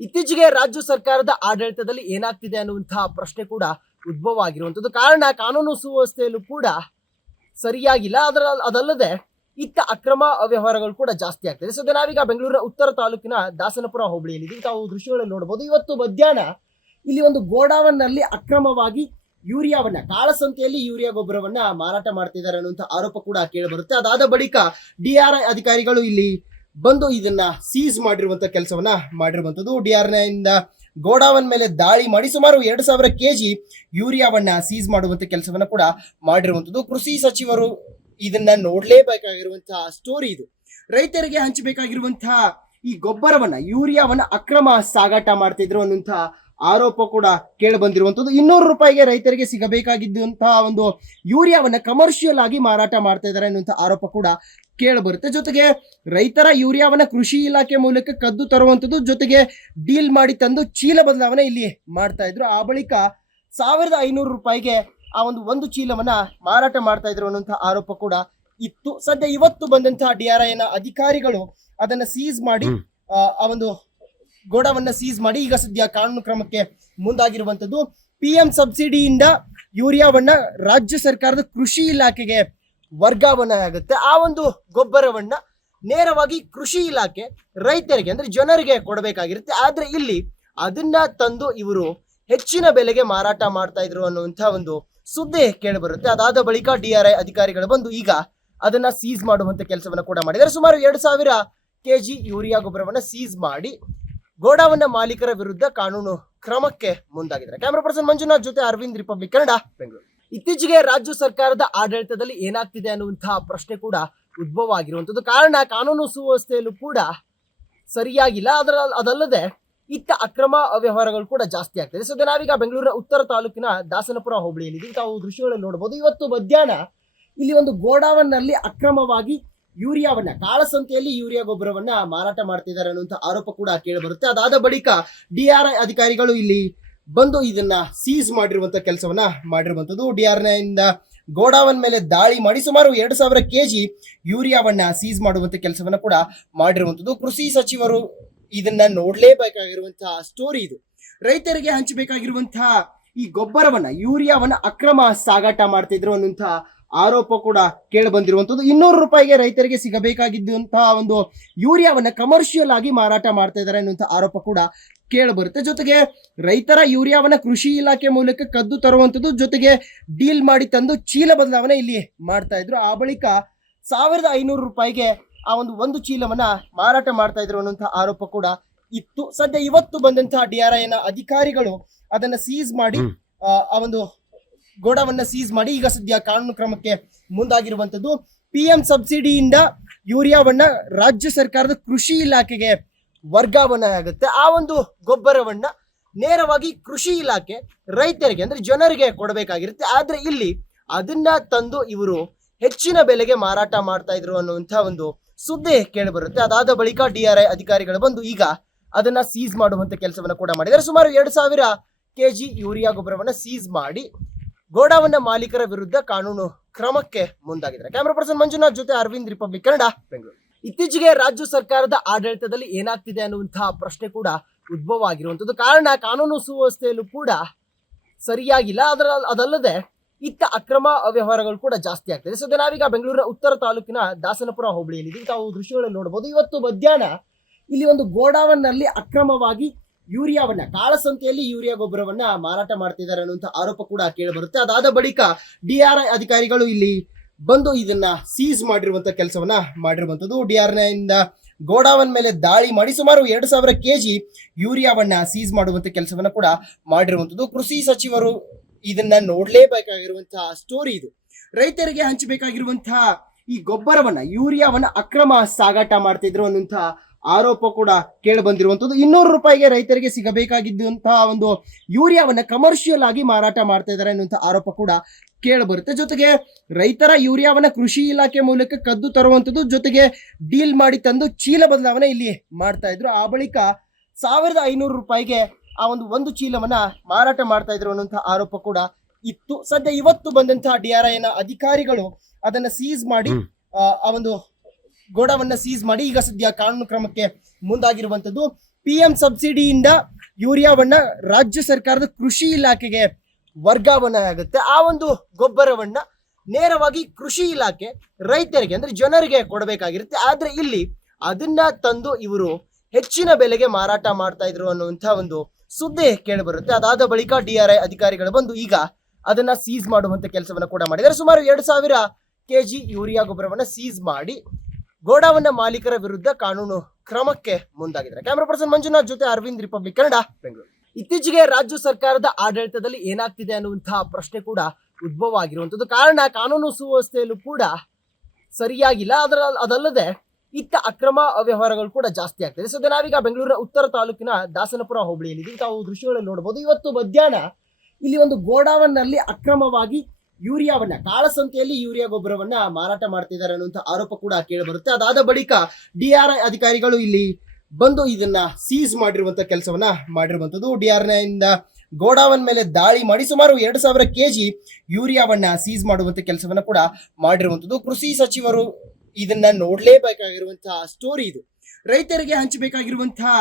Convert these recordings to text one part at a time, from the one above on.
ಇತ್ತೀಚೆಗೆ ರಾಜ್ಯ ಸರ್ಕಾರದ ಆಡಳಿತದಲ್ಲಿ ಏನಾಗ್ತಿದೆ ಅನ್ನುವಂತಹ ಪ್ರಶ್ನೆ ಕೂಡ ಉದ್ಭವ ಆಗಿರುವಂತದ್ದು. ಕಾರಣ ಕಾನೂನು ಸುವ್ಯವಸ್ಥೆಯಲ್ಲೂ ಕೂಡ ಸರಿಯಾಗಿಲ್ಲ. ಅದಲ್ಲದೆ ಇತ್ತ ಅಕ್ರಮ ಅವ್ಯವಹಾರಗಳು ಕೂಡ ಜಾಸ್ತಿ ಆಗ್ತಿದೆ. ಸೊ ನಾವೀಗ ಬೆಂಗಳೂರಿನ ಉತ್ತರ ತಾಲೂಕಿನ ದಾಸನಪುರ ಹೋಬಳಿಯಲ್ಲಿ ತಾವು ದೃಶ್ಯಗಳಲ್ಲಿ ನೋಡಬಹುದು. ಇವತ್ತು ಮಧ್ಯಾಹ್ನ ಇಲ್ಲಿ ಒಂದು ಗೋಡಾವನ್ ನಲ್ಲಿ ಅಕ್ರಮವಾಗಿ ಯೂರಿಯಾವನ್ನ, ಕಾಳಸಂತೆಯಲ್ಲಿ ಯೂರಿಯಾ ಗೊಬ್ಬರವನ್ನ ಮಾರಾಟ ಮಾಡ್ತಿದ್ದಾರೆ ಅನ್ನುವಂಥ ಆರೋಪ ಕೂಡ ಕೇಳಿ ಬರುತ್ತೆ. ಅದಾದ ಬಳಿಕ DRI ಅಧಿಕಾರಿಗಳು ಇಲ್ಲಿ ಬಂದು ಇದನ್ನ ಸೀಸ್ ಮಾಡಿರುವಂತ ಕೆಲಸವನ್ನ ಮಾಡಿರುವಂತದ್ದು. DRI ಇಂದ ಗೋಡಾವನ್ ಮೇಲೆ ದಾಳಿ ಮಾಡಿ ಸುಮಾರು 2000 kg ಯೂರಿಯಾವನ್ನ ಸೀಸ್ ಮಾಡುವಂತ ಕೆಲಸವನ್ನ ಕೂಡ ಮಾಡಿರುವಂತದ್ದು. ಕೃಷಿ ಸಚಿವರು ಇದನ್ನ ನೋಡ್ಲೇಬೇಕಾಗಿರುವಂತಹ ಸ್ಟೋರಿ ಇದು. ರೈತರಿಗೆ ಹಂಚಬೇಕಾಗಿರುವಂತಹ ಈ ಗೊಬ್ಬರವನ್ನ, ಯೂರಿಯಾವನ್ನ ಅಕ್ರಮ ಸಾಗಾಟ ಮಾಡ್ತಿದ್ರು ಅನ್ನುವಂಥ ಆರೋಪ ಕೂಡ ಕೇಳಿ ಬಂದಿರುವಂತದ್ದು. 200 ರೂಪಾಯಿಗೆ ರೈತರಿಗೆ ಸಿಗಬೇಕಾಗಿದ್ದಂತಹ ಒಂದು ಯೂರಿಯಾವನ್ನ ಕಮರ್ಷಿಯಲ್ ಆಗಿ ಮಾರಾಟ ಮಾಡ್ತಾ ಇದ್ದಾರೆ ಅನ್ನುವಂಥ ಆರೋಪ ಕೂಡ ಕೇಳಿ ಬರುತ್ತೆ. ಜೊತೆಗೆ ರೈತರ ಯೂರಿಯಾವನ್ನ ಕೃಷಿ ಇಲಾಖೆ ಮೂಲಕ ಕದ್ದು ತರುವಂತದ್ದು, ಜೊತೆಗೆ ಡೀಲ್ ಮಾಡಿ ತಂದು ಚೀಲ ಬದಲಾವಣೆ ಇಲ್ಲಿ ಮಾಡ್ತಾ ಇದ್ರು. ಆ ಬಳಿಕ 1500 ರೂಪಾಯಿಗೆ ಆ ಒಂದು ಚೀಲವನ್ನ ಮಾರಾಟ ಮಾಡ್ತಾ ಇದ್ರು ಅನ್ನುವಂಥ ಆರೋಪ ಕೂಡ ಇತ್ತು. ಸದ್ಯ ಇವತ್ತು ಬಂದಂತಹ DRI ಅಧಿಕಾರಿಗಳು ಅದನ್ನ ಸೀಸ್ ಮಾಡಿ ಆ ಒಂದು ಗೋಡಾವನ್ನ ಸೀಸ್ ಮಾಡಿ ಈಗ ಸದ್ಯ ಕಾನೂನು ಕ್ರಮಕ್ಕೆ ಮುಂದಾಗಿರುವಂತದ್ದು. PM ಸಬ್ಸಿಡಿಯಿಂದ ಯೂರಿಯಾವನ್ನ ರಾಜ್ಯ ಸರ್ಕಾರದ ಕೃಷಿ ಇಲಾಖೆಗೆ ವರ್ಗಾವಣೆ ಆಗುತ್ತೆ. ಆ ಒಂದು ಗೊಬ್ಬರವನ್ನ ನೇರವಾಗಿ ಕೃಷಿ ಇಲಾಖೆ ರೈತರಿಗೆ, ಅಂದ್ರೆ ಜನರಿಗೆ ಕೊಡಬೇಕಾಗಿರುತ್ತೆ. ಆದ್ರೆ ಇಲ್ಲಿ ಅದನ್ನ ತಂದು ಇವರು ಹೆಚ್ಚಿನ ಬೆಲೆಗೆ ಮಾರಾಟ ಮಾಡ್ತಾ ಇದ್ರು ಅನ್ನುವಂಥ ಒಂದು ಸುದ್ದಿ ಕೇಳಿ ಬರುತ್ತೆ. ಅದಾದ ಬಳಿಕ DRI ಅಧಿಕಾರಿಗಳು ಬಂದು ಈಗ ಅದನ್ನ ಸೀಸ್ ಮಾಡುವಂತ ಕೆಲಸವನ್ನ ಕೂಡ ಮಾಡಿದ್ದಾರೆ. ಸುಮಾರು 2000 kg ಯೂರಿಯಾ ಗೊಬ್ಬರವನ್ನ ಸೀಸ್ ಮಾಡಿ ಗೋಡಾವನ್ನ ಮಾಲೀಕರ ವಿರುದ್ಧ ಕಾನೂನು ಕ್ರಮಕ್ಕೆ ಮುಂದಾಗಿದ್ದಾರೆ. ಕ್ಯಾಮರಾ ಪರ್ಸನ್ ಮಂಜುನಾಥ್ ಜೊತೆ ಅರವಿಂದ್, ರಿಪಬ್ಲಿಕ್ ಕನ್ನಡ, ಬೆಂಗಳೂರು. ಇತ್ತೀಚೆಗೆ ರಾಜ್ಯ ಸರ್ಕಾರದ ಆಡಳಿತದಲ್ಲಿ ಏನಾಗ್ತಿದೆ ಅನ್ನುವಂತಹ ಪ್ರಶ್ನೆ ಕೂಡ ಉದ್ಭವ ಆಗಿರುವಂತದ್ದು. ಕಾರಣ ಕಾನೂನು ಸುವ್ಯವಸ್ಥೆಯಲ್ಲೂ ಕೂಡ ಸರಿಯಾಗಿಲ್ಲ. ಅದಲ್ಲದೆ ಇತ್ತ ಅಕ್ರಮ ಅವ್ಯವಹಾರಗಳು ಕೂಡ ಜಾಸ್ತಿ ಆಗ್ತಿದೆ. ಸೊ ನಾವೀಗ ಬೆಂಗಳೂರಿನ ಉತ್ತರ ತಾಲೂಕಿನ ದಾಸನಪುರ ಹೋಬಳಿಯಲ್ಲಿ ತಾವು ದೃಶ್ಯಗಳಲ್ಲಿ ನೋಡಬಹುದು. ಇವತ್ತು ಮಧ್ಯಾಹ್ನ ಇಲ್ಲಿ ಒಂದು ಗೋಡಾವನ್ ನಲ್ಲಿ ಅಕ್ರಮವಾಗಿ ಯೂರಿಯಾವನ್ನ, ಕಾಳಸಂತೆಯಲ್ಲಿ ಯೂರಿಯಾ ಗೊಬ್ಬರವನ್ನ ಮಾರಾಟ ಮಾಡ್ತಿದ್ದಾರೆ ಅನ್ನುವಂಥ ಆರೋಪ ಕೂಡ ಕೇಳಿ ಬರುತ್ತೆ. ಅದಾದ ಬಳಿಕ DRI ಅಧಿಕಾರಿಗಳು ಇಲ್ಲಿ ಬಂದು ಇದನ್ನ ಸೀಸ್ ಮಾಡಿರುವಂತ ಕೆಲಸವನ್ನ ಮಾಡಿರುವಂತದ್ದು. DRI ಇಂದ ಗೋಡಾವನ್ ಮೇಲೆ ದಾಳಿ ಮಾಡಿ ಸುಮಾರು 2000 kg ಯೂರಿಯಾವನ್ನ ಸೀಸ್ ಮಾಡುವಂತ ಕೆಲಸವನ್ನ ಕೂಡ ಮಾಡಿರುವಂತದ್ದು. ಕೃಷಿ ಸಚಿವರು ಇದನ್ನ ನೋಡ್ಲೇಬೇಕಾಗಿರುವಂತಹ ಸ್ಟೋರಿ ಇದು. ರೈತರಿಗೆ ಹಂಚಬೇಕಾಗಿರುವಂತಹ ಈ ಗೊಬ್ಬರವನ್ನ, ಯೂರಿಯಾವನ್ನ ಅಕ್ರಮ ಸಾಗಾಟ ಮಾಡ್ತಿದ್ರು ಅನ್ನುವಂಥ ಆರೋಪ ಕೂಡ ಕೇಳಿ ಬಂದಿರುವಂತದ್ದು. 200 ರೂಪಾಯಿಗೆ ರೈತರಿಗೆ ಸಿಗಬೇಕಾಗಿದ್ದಂತಹ ಒಂದು ಯೂರಿಯಾವನ್ನ ಕಮರ್ಷಿಯಲ್ ಆಗಿ ಮಾರಾಟ ಮಾಡ್ತಾ ಇದ್ದಾರೆ ಅನ್ನುವಂಥ ಆರೋಪ ಕೂಡ ಕೇಳಿ ಬರುತ್ತೆ. ಜೊತೆಗೆ ರೈತರ ಯೂರಿಯಾವನ್ನ ಕೃಷಿ ಇಲಾಖೆ ಮೂಲಕ ಕದ್ದು ತರುವಂತದ್ದು, ಜೊತೆಗೆ ಡೀಲ್ ಮಾಡಿ ತಂದು ಚೀಲ ಬದಲಾವಣೆ ಇಲ್ಲಿ ಮಾಡ್ತಾ ಇದ್ರು. ಆ ಬಳಿಕ 1500 ರೂಪಾಯಿಗೆ ಆ ಒಂದು ಚೀಲವನ್ನ ಮಾರಾಟ ಮಾಡ್ತಾ ಇದ್ರು ಅನ್ನುವಂಥ ಆರೋಪ ಕೂಡ ಇತ್ತು. ಸದ್ಯ ಇವತ್ತು ಬಂದಂತಹ DRI ಅಧಿಕಾರಿಗಳು ಅದನ್ನ ಸೀಸ್ ಮಾಡಿ ಆ ಒಂದು ಗೋಡಾವನ್ನ ಸೀಸ್ ಮಾಡಿ ಈಗ ಸದ್ಯ ಕಾನೂನು ಕ್ರಮಕ್ಕೆ ಮುಂದಾಗಿರುವಂತದ್ದು. PM ಸಬ್ಸಿಡಿಯಿಂದ ಯೂರಿಯಾವನ್ನ ರಾಜ್ಯ ಸರ್ಕಾರದ ಕೃಷಿ ಇಲಾಖೆಗೆ ವರ್ಗಾವಣೆ ಆಗುತ್ತೆ. ಆ ಒಂದು ಗೊಬ್ಬರವನ್ನ ನೇರವಾಗಿ ಕೃಷಿ ಇಲಾಖೆ ರೈತರಿಗೆ, ಅಂದ್ರೆ ಜನರಿಗೆ ಕೊಡಬೇಕಾಗಿರುತ್ತೆ. ಆದ್ರೆ ಇಲ್ಲಿ ಅದನ್ನ ತಂದು ಇವರು ಹೆಚ್ಚಿನ ಬೆಲೆಗೆ ಮಾರಾಟ ಮಾಡ್ತಾ ಇದ್ರು ಅನ್ನುವಂಥ ಒಂದು ಸುದ್ದಿ ಕೇಳಿ ಬರುತ್ತೆ. ಅದಾದ ಬಳಿಕ DRI ಅಧಿಕಾರಿಗಳು ಬಂದು ಈಗ ಅದನ್ನ ಸೀಸ್ ಮಾಡುವಂತ ಕೆಲಸವನ್ನ ಕೂಡ ಮಾಡಿದ್ದಾರೆ. ಸುಮಾರು 2000 kg ಯೂರಿಯಾ ಗೊಬ್ಬರವನ್ನ ಸೀಸ್ ಮಾಡಿ ಗೋಡಾವನ್ನ ಮಾಲೀಕರ ವಿರುದ್ಧ ಕಾನೂನು ಕ್ರಮಕ್ಕೆ ಮುಂದಾಗಿದ್ದಾರೆ. ಕ್ಯಾಮರಾ ಪರ್ಸನ್ ಮಂಜುನಾಥ್ ಜೊತೆ ಅರವಿಂದ್, ರಿಪಬ್ಲಿಕ್ ಕನ್ನಡ, ಬೆಂಗಳೂರು. ಇತ್ತೀಚೆಗೆ ರಾಜ್ಯ ಸರ್ಕಾರದ ಆಡಳಿತದಲ್ಲಿ ಏನಾಗ್ತಿದೆ ಅನ್ನುವಂತಹ ಪ್ರಶ್ನೆ ಕೂಡ ಉದ್ಭವ ಆಗಿರುವಂತದ್ದು. ಕಾರಣ ಕಾನೂನು ಸುವ್ಯವಸ್ಥೆಯಲ್ಲೂ ಕೂಡ ಸರಿಯಾಗಿಲ್ಲ. ಅದಲ್ಲದೆ ಇತ್ತ ಅಕ್ರಮ ಅವ್ಯವಹಾರಗಳು ಕೂಡ ಜಾಸ್ತಿ ಆಗ್ತಿದೆ. ಸೊ ನಾವೀಗ ಬೆಂಗಳೂರಿನ ಉತ್ತರ ತಾಲೂಕಿನ ದಾಸನಪುರ ಹೋಬಳಿಯಲ್ಲಿ ತಾವು ದೃಶ್ಯಗಳಲ್ಲಿ ನೋಡಬಹುದು. ಇವತ್ತು ಮಧ್ಯಾಹ್ನ ಇಲ್ಲಿ ಒಂದು ಗೋಡಾವನ್ ನಲ್ಲಿ ಅಕ್ರಮವಾಗಿ ಯೂರಿಯಾವನ್ನ, ಕಾಳಸಂತೆಯಲ್ಲಿ ಯೂರಿಯಾ ಗೊಬ್ಬರವನ್ನ ಮಾರಾಟ ಮಾಡ್ತಿದ್ದಾರೆ ಅನ್ನುವಂಥ ಆರೋಪ ಕೂಡ ಕೇಳಿ ಬರುತ್ತೆ. ಅದಾದ ಬಳಿಕ DRI ಅಧಿಕಾರಿಗಳು ಇಲ್ಲಿ ಬಂದು ಇದನ್ನ ಸೀಸ್ ಮಾಡಿರುವಂತ ಕೆಲಸವನ್ನ ಮಾಡಿರುವಂತದ್ದು. DRI ಇಂದ ಗೋಡಾವನ್ ಮೇಲೆ ದಾಳಿ ಮಾಡಿ ಸುಮಾರು 2000 kg ಯೂರಿಯಾವನ್ನ ಸೀಸ್ ಮಾಡುವಂತ ಕೆಲಸವನ್ನ ಕೂಡ ಮಾಡಿರುವಂತದ್ದು. ಕೃಷಿ ಸಚಿವರು ಇದನ್ನ ನೋಡ್ಲೇಬೇಕಾಗಿರುವಂತಹ ಸ್ಟೋರಿ ಇದು. ರೈತರಿಗೆ ಹಂಚಬೇಕಾಗಿರುವಂತಹ ಈ ಗೊಬ್ಬರವನ್ನ, ಯೂರಿಯಾವನ್ನ ಅಕ್ರಮ ಸಾಗಾಟ ಮಾಡ್ತಿದ್ರು ಅನ್ನುವಂಥ ಆರೋಪ ಕೂಡ ಕೇಳಿ ಬಂದಿರುವಂತದ್ದು. 200 ರೂಪಾಯಿಗೆ ರೈತರಿಗೆ ಸಿಗಬೇಕಾಗಿದ್ದಂತಹ ಒಂದು ಯೂರಿಯಾವನ್ನ ಕಮರ್ಷಿಯಲ್ ಆಗಿ ಮಾರಾಟ ಮಾಡ್ತಾ ಇದ್ದಾರೆ ಅನ್ನುವಂಥ ಆರೋಪ ಕೂಡ ಕೇಳಿ ಬರುತ್ತೆ. ಜೊತೆಗೆ ರೈತರ ಯೂರಿಯಾವನ್ನ ಕೃಷಿ ಇಲಾಖೆ ಮೂಲಕ ಕದ್ದು ತರುವಂತದ್ದು, ಜೊತೆಗೆ ಡೀಲ್ ಮಾಡಿ ತಂದು ಚೀಲ ಬದಲಾವಣೆ ಇಲ್ಲಿ ಮಾಡ್ತಾ ಇದ್ರು. ಆ ಬಳಿಕ 1500 ರೂಪಾಯಿಗೆ ಆ ಒಂದು ಚೀಲವನ್ನ ಮಾರಾಟ ಮಾಡ್ತಾ ಇದ್ರು ಅನ್ನುವಂಥ ಆರೋಪ ಕೂಡ ಇತ್ತು. ಸದ್ಯ ಇವತ್ತು ಬಂದಂತಹ DRI ಅಧಿಕಾರಿಗಳು ಅದನ್ನ ಸೀಸ್ ಮಾಡಿ ಆ ಒಂದು ಗೋಡಾವನ್ನ ಸೀಸ್ ಮಾಡಿ ಈಗ ಸದ್ಯ ಕಾನೂನು ಕ್ರಮಕ್ಕೆ ಮುಂದಾಗಿರುವಂತದ್ದು. PM ಸಬ್ಸಿಡಿಯಿಂದ ಯೂರಿಯಾವನ್ನ ರಾಜ್ಯ ಸರ್ಕಾರದ ಕೃಷಿ ಇಲಾಖೆಗೆ ವರ್ಗಾವಣೆ ಆಗುತ್ತೆ. ಆ ಒಂದು ಗೊಬ್ಬರವನ್ನ ನೇರವಾಗಿ ಕೃಷಿ ಇಲಾಖೆ ರೈತರಿಗೆ ಅಂದ್ರೆ ಜನರಿಗೆ ಕೊಡಬೇಕಾಗಿರುತ್ತೆ. ಆದ್ರೆ ಇಲ್ಲಿ ಅದನ್ನ ತಂದು ಇವರು ಹೆಚ್ಚಿನ ಬೆಲೆಗೆ ಮಾರಾಟ ಮಾಡ್ತಾ ಇದ್ರು ಅನ್ನುವಂತ ಒಂದು ಸುದ್ದಿ ಕೇಳಿ ಬರುತ್ತೆ. ಅದಾದ ಬಳಿಕ DRI ಅಧಿಕಾರಿಗಳು ಬಂದು ಈಗ ಅದನ್ನ ಸೀಸ್ ಮಾಡುವಂತ ಕೆಲಸವನ್ನ ಕೂಡ ಮಾಡಿದ್ದಾರೆ. ಸುಮಾರು 2000 kg ಯೂರಿಯಾ ಗೊಬ್ಬರವನ್ನ ಸೀಸ್ ಮಾಡಿ ಗೋಡಾವನ್ನ ಮಾಲೀಕರ ವಿರುದ್ಧ ಕಾನೂನು ಕ್ರಮಕ್ಕೆ ಮುಂದಾಗಿದ್ದಾರೆ. ಕ್ಯಾಮರಾ ಪರ್ಸನ್ ಮಂಜುನಾಥ್ ಜೊತೆ ಅರವಿಂದ್, ರಿಪಬ್ಲಿಕ್ ಕನ್ನಡ, ಬೆಂಗಳೂರು. ಇತ್ತೀಚೆಗೆ ರಾಜ್ಯ ಸರ್ಕಾರದ ಆಡಳಿತದಲ್ಲಿ ಏನಾಗ್ತಿದೆ ಅನ್ನುವಂತಹ ಪ್ರಶ್ನೆ ಕೂಡ ಉದ್ಭವ ಆಗಿರುವಂತದ್ದು. ಕಾರಣ ಕಾನೂನು ಸುವ್ಯವಸ್ಥೆಯಲ್ಲೂ ಕೂಡ ಸರಿಯಾಗಿಲ್ಲ. ಅದಲ್ಲದೆ ಇತ್ತ ಅಕ್ರಮ ಅವ್ಯವಹಾರಗಳು ಕೂಡ ಜಾಸ್ತಿ ಆಗ್ತದೆ. ಸೊ ನಾವೀಗ ಬೆಂಗಳೂರಿನ ಉತ್ತರ ತಾಲೂಕಿನ ದಾಸನಪುರ ಹೋಬಳಿಯಲ್ಲಿ ತಾವು ದೃಶ್ಯಗಳಲ್ಲಿ ನೋಡಬಹುದು. ಇವತ್ತು ಮಧ್ಯಾಹ್ನ ಇಲ್ಲಿ ಒಂದು ಗೋಡಾವನ್ನಲ್ಲಿ ಅಕ್ರಮವಾಗಿ ಯೂರಿಯಾವನ್ನ ಕಾಳಸಂತೆಯಲ್ಲಿ ಯೂರಿಯಾ ಗೊಬ್ಬರವನ್ನ ಮಾರಾಟ ಮಾಡ್ತಿದ್ದಾರೆ ಅನ್ನುವಂಥ ಆರೋಪ ಕೂಡ ಕೇಳಿ ಬರುತ್ತೆ. ಅದಾದ ಬಳಿಕ DRI ಅಧಿಕಾರಿಗಳು ಇಲ್ಲಿ ಬಂದು ಇದನ್ನ ಸೀಸ್ ಮಾಡಿರುವಂತ ಕೆಲಸವನ್ನ ಮಾಡಿರುವಂತದ್ದು. DRI ಇಂದ ಗೋಡಾವನ್ ಮೇಲೆ ದಾಳಿ ಮಾಡಿ ಸುಮಾರು 2000 kg ಯೂರಿಯಾವನ್ನ ಸೀಸ್ ಮಾಡುವಂತ ಕೆಲಸವನ್ನ ಕೂಡ ಮಾಡಿರುವಂತದ್ದು. ಕೃಷಿ ಸಚಿವರು ಇದನ್ನ ನೋಡ್ಲೇಬೇಕಾಗಿರುವಂತಹ ಸ್ಟೋರಿ ಇದು. ರೈತರಿಗೆ ಹಂಚಬೇಕಾಗಿರುವಂತಹ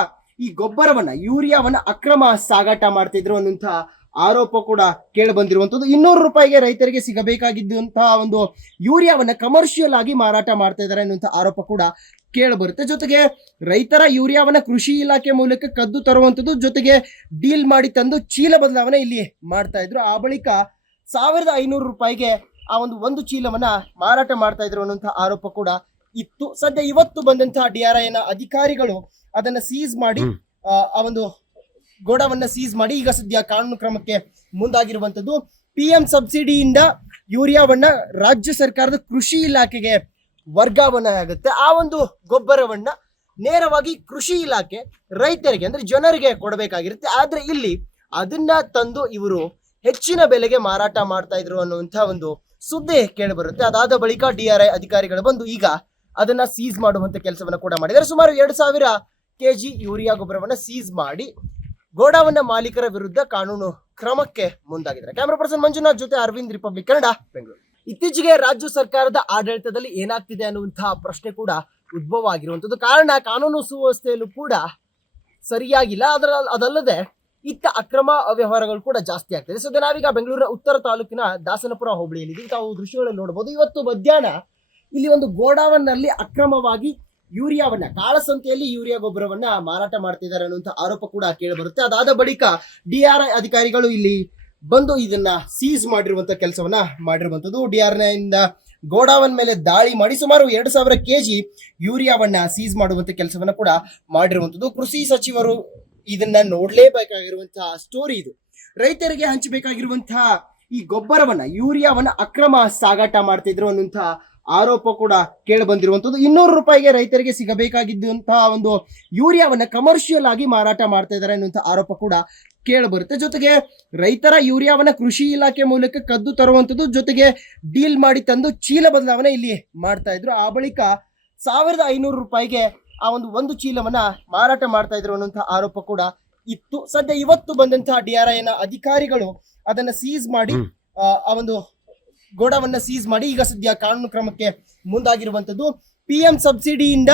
ಈ ಗೊಬ್ಬರವನ್ನ ಯೂರಿಯಾವನ್ನ ಅಕ್ರಮ ಸಾಗಾಟ ಮಾಡ್ತಿದ್ರು ಅನ್ನುವಂಥ ಆರೋಪ ಕೂಡ ಕೇಳಿ ಬಂದಿರುವಂತದ್ದು. 200 ರೂಪಾಯಿಗೆ ರೈತರಿಗೆ ಸಿಗಬೇಕಾಗಿದ್ದಂತಹ ಒಂದು ಯೂರಿಯಾವನ್ನ ಕಮರ್ಷಿಯಲ್ ಆಗಿ ಮಾರಾಟ ಮಾಡ್ತಾ ಇದ್ದಾರೆ ಅನ್ನುವಂಥ ಆರೋಪ ಕೂಡ ಕೇಳಿ ಬರುತ್ತೆ. ಜೊತೆಗೆ ರೈತರ ಯೂರಿಯಾವನ್ನ ಕೃಷಿ ಇಲಾಖೆ ಮೂಲಕ ಕದ್ದು ತರುವಂತದ್ದು, ಜೊತೆಗೆ ಡೀಲ್ ಮಾಡಿ ತಂದು ಚೀಲ ಬದಲಾವಣೆ ಇಲ್ಲಿ ಮಾಡ್ತಾ ಇದ್ರು. ಆ ಬಳಿಕ 1500 ರೂಪಾಯಿಗೆ ಆ ಒಂದು ಚೀಲವನ್ನ ಮಾರಾಟ ಮಾಡ್ತಾ ಇದ್ರು ಅನ್ನುವಂಥ ಆರೋಪ ಕೂಡ ಇತ್ತು. ಸದ್ಯ ಇವತ್ತು ಬಂದಂತಹ DRI ಅಧಿಕಾರಿಗಳು ಅದನ್ನ ಸೀಸ್ ಮಾಡಿ ಆ ಒಂದು ಗೋಡಾವನ್ನ ಸೀಸ್ ಮಾಡಿ ಈಗ ಸದ್ಯ ಕಾನೂನು ಕ್ರಮಕ್ಕೆ ಮುಂದಾಗಿರುವಂತದ್ದು. PM ಸಬ್ಸಿಡಿಯಿಂದ ಯೂರಿಯಾವನ್ನ ರಾಜ್ಯ ಸರ್ಕಾರದ ಕೃಷಿ ಇಲಾಖೆಗೆ ವರ್ಗಾವಣೆ ಆಗುತ್ತೆ. ಆ ಒಂದು ಗೊಬ್ಬರವನ್ನ ನೇರವಾಗಿ ಕೃಷಿ ಇಲಾಖೆ ರೈತರಿಗೆ ಅಂದ್ರೆ ಜನರಿಗೆ ಕೊಡಬೇಕಾಗಿರುತ್ತೆ. ಆದ್ರೆ ಇಲ್ಲಿ ಅದನ್ನ ತಂದು ಇವರು ಹೆಚ್ಚಿನ ಬೆಲೆಗೆ ಮಾರಾಟ ಮಾಡ್ತಾ ಇದ್ರು ಅನ್ನುವಂಥ ಒಂದು ಸುದ್ದಿ ಕೇಳಿ ಬರುತ್ತೆ. ಅದಾದ ಬಳಿಕ DRI ಅಧಿಕಾರಿಗಳು ಬಂದು ಈಗ ಅದನ್ನ ಸೀಸ್ ಮಾಡುವಂತ ಕೆಲಸವನ್ನ ಕೂಡ ಮಾಡಿದ್ದಾರೆ. ಸುಮಾರು 2000 kg ಯೂರಿಯಾ ಗೊಬ್ಬರವನ್ನ ಸೀಸ್ ಮಾಡಿ ಗೋಡಾವನ್ನ ಮಾಲೀಕರ ವಿರುದ್ಧ ಕಾನೂನು ಕ್ರಮಕ್ಕೆ ಮುಂದಾಗಿದ್ದಾರೆ. ಕ್ಯಾಮರಾ ಪರ್ಸನ್ ಮಂಜುನಾಥ್ ಜೊತೆ ಅರವಿಂದ್, ರಿಪಬ್ಲಿಕ್ ಕನ್ನಡ, ಬೆಂಗಳೂರು. ಇತ್ತೀಚೆಗೆ ರಾಜ್ಯ ಸರ್ಕಾರದ ಆಡಳಿತದಲ್ಲಿ ಏನಾಗ್ತಿದೆ ಅನ್ನುವಂತಹ ಪ್ರಶ್ನೆ ಕೂಡ ಉದ್ಭವ ಆಗಿರುವಂತದ್ದು. ಕಾರಣ ಕಾನೂನು ಸುವ್ಯವಸ್ಥೆಯಲ್ಲೂ ಕೂಡ ಸರಿಯಾಗಿಲ್ಲ. ಅದಲ್ಲದೆ ಇತ್ತ ಅಕ್ರಮ ಅವ್ಯವಹಾರಗಳು ಕೂಡ ಜಾಸ್ತಿ ಆಗ್ತದೆ. ಸೊ ನಾವೀಗ ಬೆಂಗಳೂರಿನ ಉತ್ತರ ತಾಲೂಕಿನ ದಾಸನಪುರ ಹೋಬಳಿಯಲ್ಲಿ ತಾವು ದೃಶ್ಯಗಳಲ್ಲಿ ನೋಡಬಹುದು. ಇವತ್ತು ಮಧ್ಯಾಹ್ನ ಇಲ್ಲಿ ಒಂದು ಗೋಡಾವನ್ನಲ್ಲಿ ಅಕ್ರಮವಾಗಿ ಯೂರಿಯಾವನ್ನ ಕಾಳಸಂತೆಯಲ್ಲಿ ಯೂರಿಯಾ ಗೊಬ್ಬರವನ್ನ ಮಾರಾಟ ಮಾಡ್ತಿದ್ದಾರೆ ಅನ್ನುವಂಥ ಆರೋಪ ಕೂಡ ಕೇಳಿ ಬರುತ್ತೆ. ಅದಾದ ಬಳಿಕ DRI ಅಧಿಕಾರಿಗಳು ಇಲ್ಲಿ ಬಂದು ಇದನ್ನ ಸೀಸ್ ಮಾಡಿರುವಂತ ಕೆಲಸವನ್ನ ಮಾಡಿರುವಂತದ್ದು. DRI ಇಂದ ಗೋಡಾವನ್ ಮೇಲೆ ದಾಳಿ ಮಾಡಿ ಸುಮಾರು 2000 kg ಯೂರಿಯಾವನ್ನ ಸೀಸ್ ಮಾಡುವಂತ ಕೆಲಸವನ್ನ ಕೂಡ ಮಾಡಿರುವಂತದ್ದು. ಕೃಷಿ ಸಚಿವರು ಇದನ್ನ ನೋಡ್ಲೇಬೇಕಾಗಿರುವಂತಹ ಸ್ಟೋರಿ ಇದು. ರೈತರಿಗೆ ಹಂಚಬೇಕಾಗಿರುವಂತಹ ಈ ಗೊಬ್ಬರವನ್ನ ಯೂರಿಯಾವನ್ನ ಅಕ್ರಮ ಸಾಗಾಟ ಮಾಡ್ತಿದ್ರು ಅನ್ನುವಂಥ ಆರೋಪ ಕೂಡ ಕೇಳಿ ಬಂದಿರುವಂತದ್ದು. 200 ರೂಪಾಯಿಗೆ ರೈತರಿಗೆ ಸಿಗಬೇಕಾಗಿದ್ದಂತಹ ಒಂದು ಯೂರಿಯಾವನ್ನ ಕಮರ್ಷಿಯಲ್ ಆಗಿ ಮಾರಾಟ ಮಾಡ್ತಾ ಇದ್ದಾರೆ ಅನ್ನುವಂಥ ಆರೋಪ ಕೂಡ ಕೇಳಿ ಬರುತ್ತೆ. ಜೊತೆಗೆ ರೈತರ ಯೂರಿಯಾವನ್ನ ಕೃಷಿ ಇಲಾಖೆ ಮೂಲಕ ಕದ್ದು ತರುವಂತದ್ದು, ಜೊತೆಗೆ ಡೀಲ್ ಮಾಡಿ ತಂದು ಚೀಲ ಬದಲಾವಣೆ ಇಲ್ಲಿ ಮಾಡ್ತಾ ಇದ್ರು. ಆ ಬಳಿಕ 1500 ರೂಪಾಯಿಗೆ ಆ ಒಂದು ಚೀಲವನ್ನ ಮಾರಾಟ ಮಾಡ್ತಾ ಇದ್ರು ಅನ್ನುವಂಥ ಆರೋಪ ಕೂಡ ಇತ್ತು. ಸದ್ಯ ಇವತ್ತು ಬಂದಂತಹ DRI ಅಧಿಕಾರಿಗಳು ಅದನ್ನ ಸೀಸ್ ಮಾಡಿ ಆ ಒಂದು ಗೋಡಾವನ್ನ ಸೀಸ್ ಮಾಡಿ ಈಗ ಸದ್ಯ ಕಾನೂನು ಕ್ರಮಕ್ಕೆ ಮುಂದಾಗಿರುವಂತದ್ದು. PM ಸಬ್ಸಿಡಿಯಿಂದ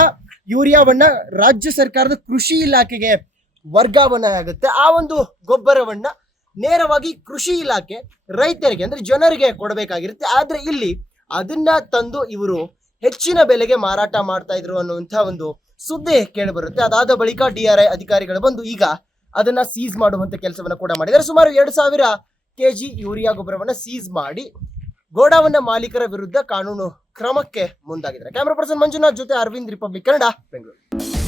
ಯೂರಿಯಾವನ್ನ ರಾಜ್ಯ ಸರ್ಕಾರದ ಕೃಷಿ ಇಲಾಖೆಗೆ ವರ್ಗಾವಣೆ ಆಗುತ್ತೆ. ಆ ಒಂದು ಗೊಬ್ಬರವನ್ನ ನೇರವಾಗಿ ಕೃಷಿ ಇಲಾಖೆ ರೈತರಿಗೆ ಅಂದ್ರೆ ಜನರಿಗೆ ಕೊಡಬೇಕಾಗಿರುತ್ತೆ. ಆದ್ರೆ ಇಲ್ಲಿ ಅದನ್ನ ತಂದು ಇವರು ಹೆಚ್ಚಿನ ಬೆಲೆಗೆ ಮಾರಾಟ ಮಾಡ್ತಾ ಇದ್ರು ಅನ್ನುವಂಥ ಒಂದು ಸುದ್ದಿ ಕೇಳಿ ಬರುತ್ತೆ. ಅದಾದ ಬಳಿಕ DRI ಅಧಿಕಾರಿಗಳು ಬಂದು ಈಗ ಅದನ್ನ ಸೀಸ್ ಮಾಡುವಂತ ಕೆಲಸವನ್ನ ಕೂಡ ಮಾಡಿದ್ದಾರೆ. ಸುಮಾರು 2000 kg ಯೂರಿಯಾ ಗೊಬ್ಬರವನ್ನ ಸೀಸ್ ಮಾಡಿ ಗೋಡಾವನ್ನ ಮಾಲೀಕರ ವಿರುದ್ಧ ಕಾನೂನು ಕ್ರಮಕ್ಕೆ ಮುಂದಾಗಿದ್ದಾರೆ. ಕ್ಯಾಮರಾ ಪರ್ಸನ್ ಮಂಜುನಾಥ್ ಜೊತೆ ಅರವಿಂದ್, ರಿಪಬ್ಲಿಕ್ ಕನ್ನಡ, ಬೆಂಗಳೂರು.